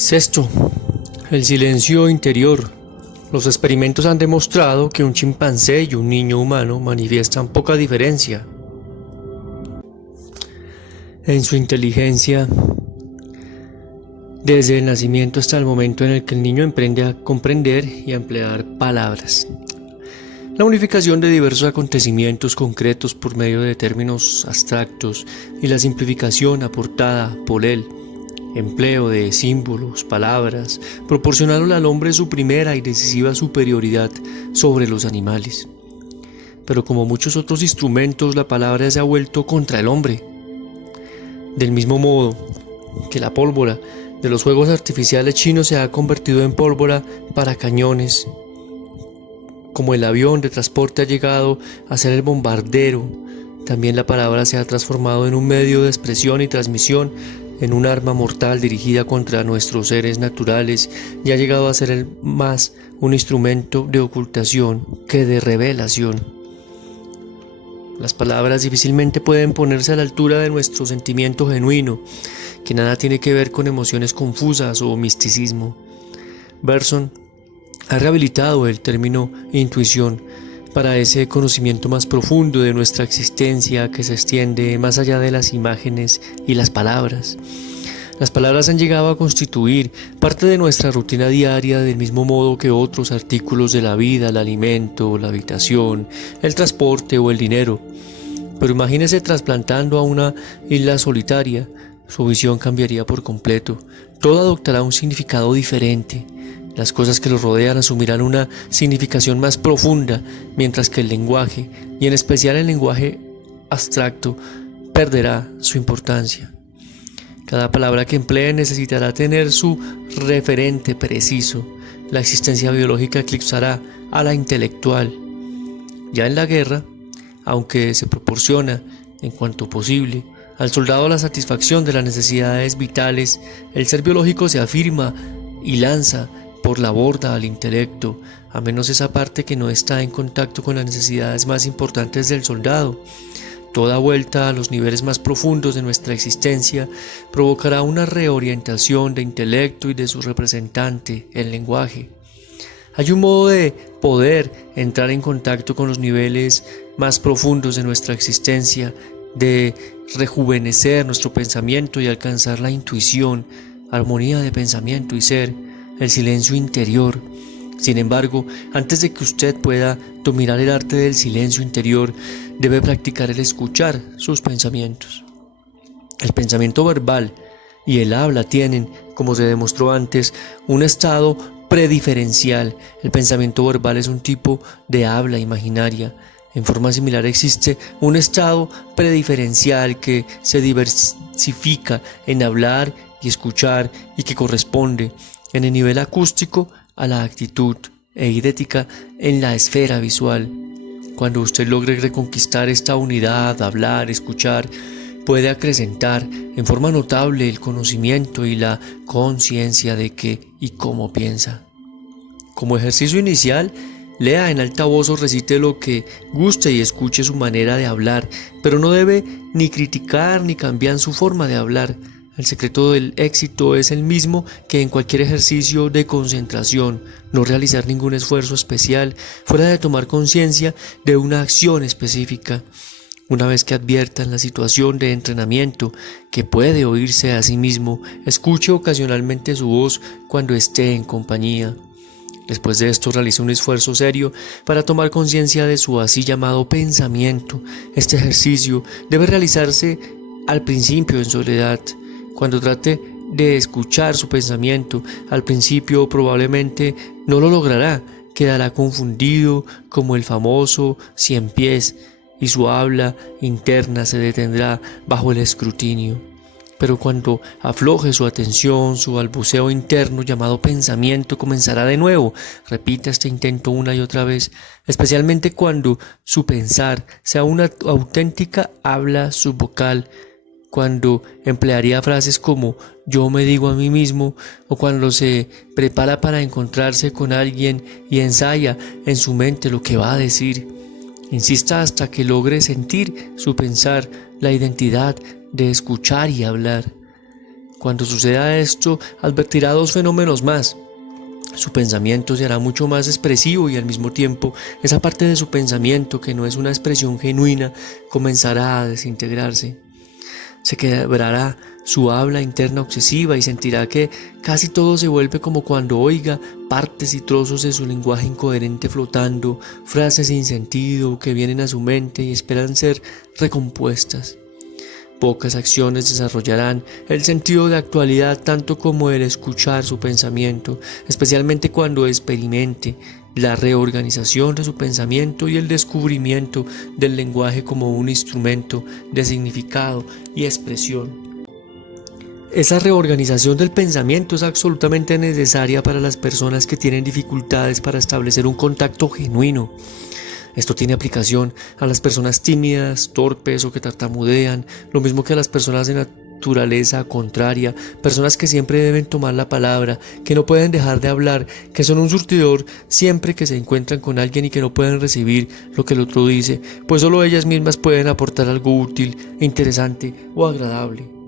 Sexto, el silencio interior. Los experimentos han demostrado que un chimpancé y un niño humano manifiestan poca diferencia en su inteligencia desde el nacimiento hasta el momento en el que el niño aprende a comprender y a emplear palabras. La unificación de diversos acontecimientos concretos por medio de términos abstractos y la simplificación aportada por él, empleo de símbolos, palabras, proporcionaron al hombre su primera y decisiva superioridad sobre los animales. Pero como muchos otros instrumentos, la palabra se ha vuelto contra el hombre. Del mismo modo que la pólvora de los fuegos artificiales chinos se ha convertido en pólvora para cañones, como el avión de transporte ha llegado a ser el bombardero, también la palabra se ha transformado en un medio de expresión y transmisión, en un arma mortal dirigida contra nuestros seres naturales y ha llegado a ser más un instrumento de ocultación que de revelación. Las palabras difícilmente pueden ponerse a la altura de nuestro sentimiento genuino, que nada tiene que ver con emociones confusas o misticismo. Bergson ha rehabilitado el término intuición para ese conocimiento más profundo de nuestra existencia que se extiende más allá de las imágenes y las palabras. Las palabras han llegado a constituir parte de nuestra rutina diaria del mismo modo que otros artículos de la vida, el alimento, la habitación, el transporte o el dinero. Pero imagínese trasplantando a una isla solitaria, su visión cambiaría por completo. Todo adoptará un significado diferente. Las cosas que lo rodean asumirán una significación más profunda, mientras que el lenguaje, y en especial el lenguaje abstracto, perderá su importancia. Cada palabra que emplee necesitará tener su referente preciso. La existencia biológica eclipsará a la intelectual. Ya en la guerra, aunque se proporciona, en cuanto posible, al soldado la satisfacción de las necesidades vitales, el ser biológico se afirma y lanza por la borda al intelecto, a menos esa parte que no está en contacto con las necesidades más importantes del soldado. Toda vuelta a los niveles más profundos de nuestra existencia provocará una reorientación de intelecto y de su representante, el lenguaje. Hay un modo de poder entrar en contacto con los niveles más profundos de nuestra existencia, de rejuvenecer nuestro pensamiento y alcanzar la intuición, armonía de pensamiento y ser, el silencio interior. Sin embargo, antes de que usted pueda dominar el arte del silencio interior, debe practicar el escuchar sus pensamientos. El pensamiento verbal y el habla tienen, como se demostró antes, un estado prediferencial. El pensamiento verbal es un tipo de habla imaginaria. En forma similar existe un estado prediferencial que se diversifica en hablar y escuchar y que corresponde en el nivel acústico a la actitud e idética en la esfera visual. Cuando usted logre reconquistar esta unidad, hablar, escuchar, puede acrecentar en forma notable el conocimiento y la conciencia de qué y cómo piensa. Como ejercicio inicial, lea en alta voz o recite lo que guste y escuche su manera de hablar, pero no debe ni criticar ni cambiar su forma de hablar. El secreto del éxito es el mismo que en cualquier ejercicio de concentración, no realizar ningún esfuerzo especial fuera de tomar conciencia de una acción específica. Una vez que advierta en la situación de entrenamiento que puede oírse a sí mismo, escuche ocasionalmente su voz cuando esté en compañía. Después de esto, realice un esfuerzo serio para tomar conciencia de su así llamado pensamiento. Este ejercicio debe realizarse al principio en soledad. Cuando trate de escuchar su pensamiento, al principio probablemente no lo logrará, quedará confundido como el famoso 100 pies y su habla interna se detendrá bajo el escrutinio. Pero cuando afloje su atención, su balbuceo interno llamado pensamiento comenzará de nuevo. Repita este intento una y otra vez, especialmente cuando su pensar sea una auténtica habla subvocal, cuando emplearía frases como yo me digo a mí mismo, o cuando se prepara para encontrarse con alguien y ensaya en su mente lo que va a decir. Insista hasta que logre sentir su pensar, la identidad de escuchar y hablar. Cuando suceda esto, advertirá dos fenómenos más. Su pensamiento se hará mucho más expresivo y al mismo tiempo esa parte de su pensamiento que no es una expresión genuina comenzará a desintegrarse. Se quebrará su habla interna obsesiva y sentirá que casi todo se vuelve como cuando oiga partes y trozos de su lenguaje incoherente flotando, frases sin sentido que vienen a su mente y esperan ser recompuestas. Pocas acciones desarrollarán el sentido de actualidad tanto como el escuchar su pensamiento, especialmente cuando experimente la reorganización de su pensamiento y el descubrimiento del lenguaje como un instrumento de significado y expresión. Esa reorganización del pensamiento es absolutamente necesaria para las personas que tienen dificultades para establecer un contacto genuino. Esto tiene aplicación a las personas tímidas, torpes o que tartamudean, lo mismo que a las personas de naturaleza contraria, personas que siempre deben tomar la palabra, que no pueden dejar de hablar, que son un surtidor siempre que se encuentran con alguien y que no pueden recibir lo que el otro dice, pues solo ellas mismas pueden aportar algo útil, interesante o agradable.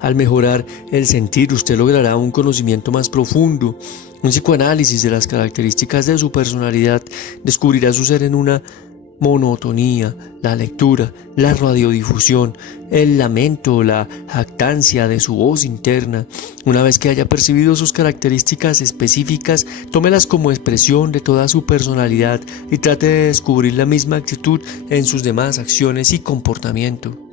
Al mejorar el sentir, usted logrará un conocimiento más profundo, un psicoanálisis de las características de su personalidad, descubrirá su ser en una monotonía, la lectura, la radiodifusión, el lamento, la jactancia de su voz interna. Una vez que haya percibido sus características específicas, tómelas como expresión de toda su personalidad y trate de descubrir la misma actitud en sus demás acciones y comportamiento.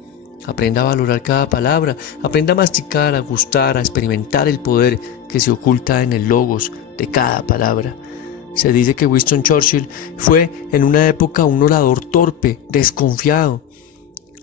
Aprenda a valorar cada palabra, aprenda a masticar, a gustar, a experimentar el poder que se oculta en el logos de cada palabra. Se dice que Winston Churchill fue en una época un orador torpe, desconfiado.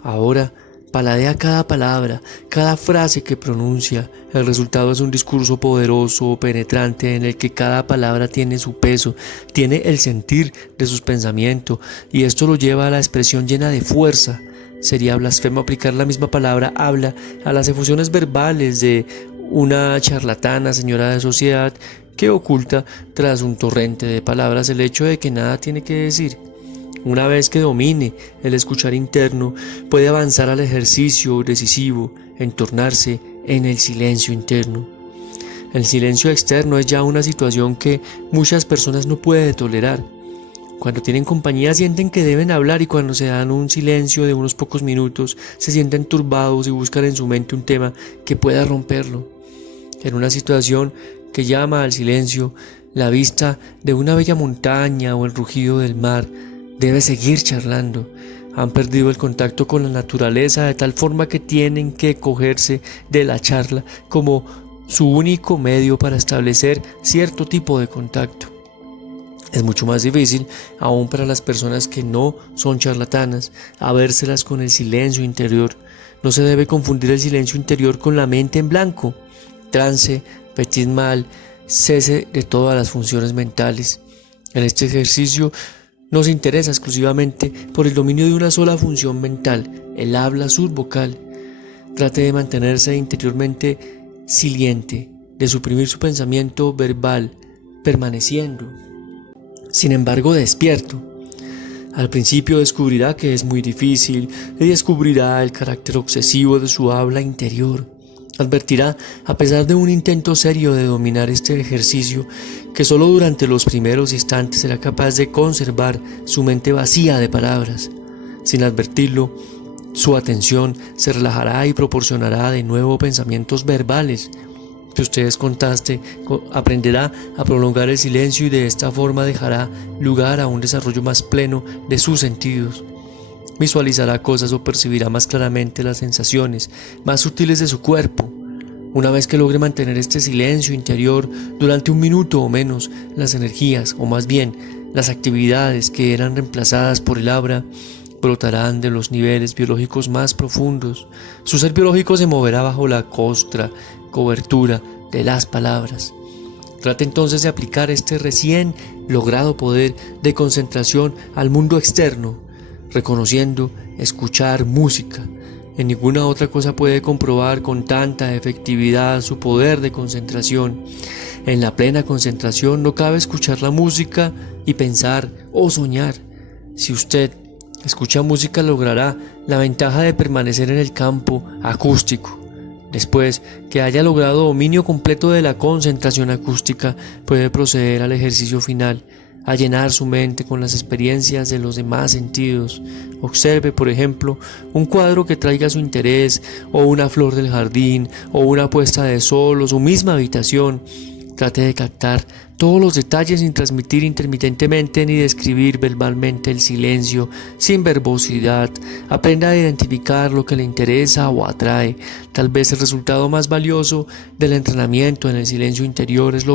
Ahora paladea cada palabra, cada frase que pronuncia. El resultado es un discurso poderoso, penetrante, en el que cada palabra tiene su peso, tiene el sentir de sus pensamientos, y esto lo lleva a la expresión llena de fuerza. Sería blasfemo aplicar la misma palabra habla a las efusiones verbales de una charlatana señora de sociedad que oculta tras un torrente de palabras el hecho de que nada tiene que decir. Una vez que domine el escuchar interno, puede avanzar al ejercicio decisivo en tornarse en el silencio interno. El silencio externo es ya una situación que muchas personas no pueden tolerar. Cuando tienen compañía sienten que deben hablar y cuando se dan un silencio de unos pocos minutos se sienten turbados y buscan en su mente un tema que pueda romperlo. En una situación que llama al silencio, la vista de una bella montaña o el rugido del mar debe seguir charlando. Han perdido el contacto con la naturaleza de tal forma que tienen que cogerse de la charla como su único medio para establecer cierto tipo de contacto. Es mucho más difícil, aún para las personas que no son charlatanas, habérselas con el silencio interior. No se debe confundir el silencio interior con la mente en blanco. Trance, petit mal, cese de todas las funciones mentales. En este ejercicio no se interesa exclusivamente por el dominio de una sola función mental, el habla subvocal. Trate de mantenerse interiormente siliente, de suprimir su pensamiento verbal, permaneciendo sin embargo despierto. Al principio descubrirá que es muy difícil y descubrirá el carácter obsesivo de su habla interior. Advertirá, a pesar de un intento serio de dominar este ejercicio, que solo durante los primeros instantes será capaz de conservar su mente vacía de palabras. Sin advertirlo, su atención se relajará y proporcionará de nuevo pensamientos verbales que ustedes contaste, aprenderá a prolongar el silencio y de esta forma dejará lugar a un desarrollo más pleno de sus sentidos. Visualizará cosas o percibirá más claramente las sensaciones más sutiles de su cuerpo. Una vez que logre mantener este silencio interior durante un minuto o menos, las energías, o más bien las actividades que eran reemplazadas por el habla, brotarán de los niveles biológicos más profundos. Su ser biológico se moverá bajo la cobertura de las palabras. Trate entonces de aplicar este recién logrado poder de concentración al mundo externo, reconociendo escuchar música. En ninguna otra cosa puede comprobar con tanta efectividad su poder de concentración. En la plena concentración no cabe escuchar la música y pensar o soñar. Si usted escucha música logrará la ventaja de permanecer en el campo acústico. Después que haya logrado dominio completo de la concentración acústica, puede proceder al ejercicio final, a llenar su mente con las experiencias de los demás sentidos. Observe, por ejemplo, un cuadro que traiga su interés, o una flor del jardín, o una puesta de sol, o su misma habitación. Trate de captar todos los detalles sin transmitir intermitentemente ni describir verbalmente el silencio, sin verbosidad. Aprenda a identificar lo que le interesa o atrae. Tal vez el resultado más valioso del entrenamiento en el silencio interior es lograr